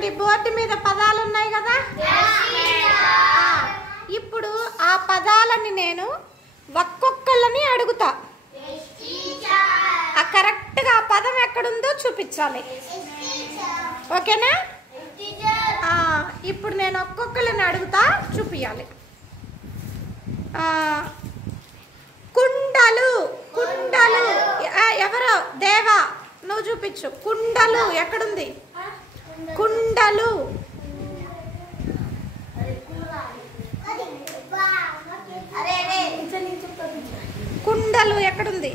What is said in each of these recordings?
చూడండి బోర్డు మీద పదాలు ఉన్నాయి కదా. ఇప్పుడు ఆ పదాలని నేను ఒక్కొక్కళ్ళని అడుగుతా. కరెక్ట్గా ఆ పదం ఎక్కడుందో చూపించాలి. ఓకేనా? ఇప్పుడు నేను ఒక్కొక్కళ్ళని అడుగుతా, చూపించాలి. కుండలు. కుండలు ఎవరో దేవా నువ్వు చూపించు. కుండలు ఎక్కడుంది? కుండలు. కుండలు ఎక్కడుంది?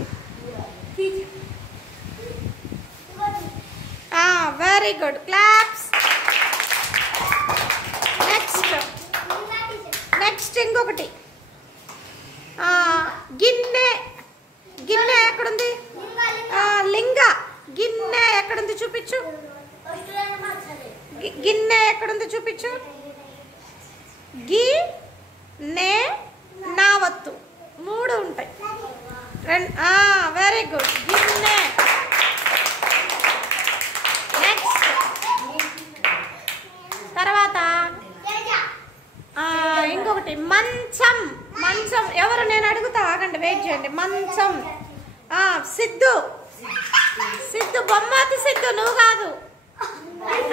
Very good, claps. నెక్స్ట్ ఇంకొకటి. గిన్నె. గిన్నె ఎక్కడుంది? లింగ. గిన్నె ఎక్కడుంది చూపించు. గిన్నె ఎక్కడుంది చూపించు. గి నే నావత్తు 3 ఉంటాయి. వెరీ గుడ్, గిన్నె. నెక్స్ట్ తర్వాత ఇంకొకటి మంచం. మంచం ఎవరు? నేను అడుగుతా, ఆగండి, వెయిట్ చేయండి. మంచం. సిద్ధు. సిద్ధు, బొమ్మాతి సిద్ధు, నువ్వు కాదు.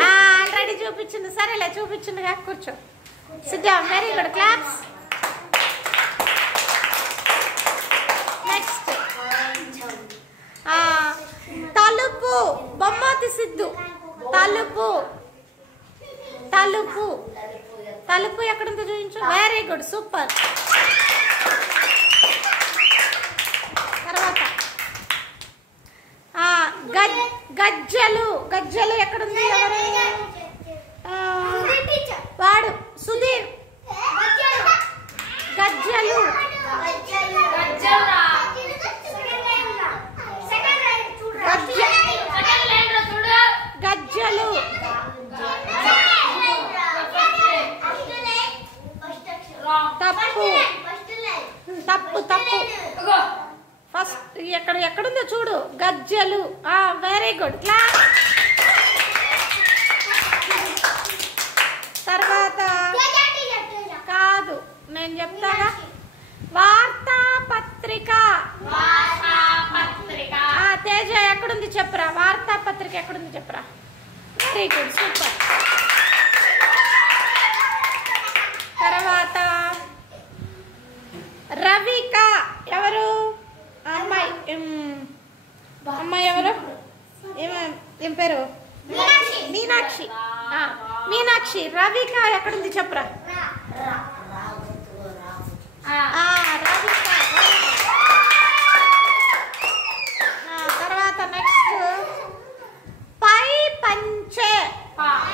ఆల్రెడీ చూపించింది. సరేలే, చూపించిందిగా, కూర్చో. Siddhu, very good, claps. Next తలుపు. బొమ్మాతి సిద్ధు. తలుపు. తలుపు. తలుపు ఎక్కడుందో చూపించు. Very good, super. తర్వాత గజ్జలు. గజ్జలు ఎక్కడుంది? ఎవరు? వాడు సుధీర్. గజ్జలు. గజ్జలు. తప్పు తప్పు తప్పు. ఫస్ట్ ఎక్కడుందో చూడు. గజ్జలు. Very good, class. తర్వాత కాదు, నేను చెప్తాగా. వార్తాపత్రిక. తేజ ఎక్కడుంది చెప్పురా. వార్తాపత్రిక ఎక్కడుంది చెప్పురా. Very good, super. తర్వాత రవిక. ఎవరు? అమ్మాయి. అమ్మాయి ఎవరు? ఏం పేరు? మీనాక్షి. మీనాక్షి. రవిక ఎక్కడుంది చెప్పురా. రవిక. తర్వాత నెక్స్ట్ పై పంచె.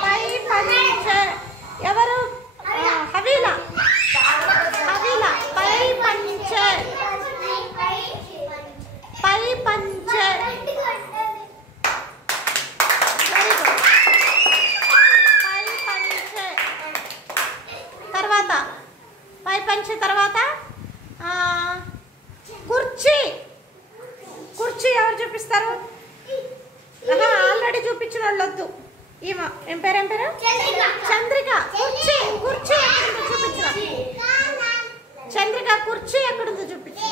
పై పంచె ఎవరు? హవీలా. హవీలా. పై పంచె. పై పంచె. పై పంచె. తర్వాత పై పంచె తర్వాత కుర్చీ. కుర్చీ ఎవరు చూపిస్తారు? ఆల్రెడీ చూపించిన వాళ్ళు వద్దు. ఈమె ఏం పేరు? చంద్రిక. కుర్చీ. కుర్చీ ఎక్కడుందో చూపించిన. చంద్రిక, కుర్చీ ఎక్కడుందో చూపించు.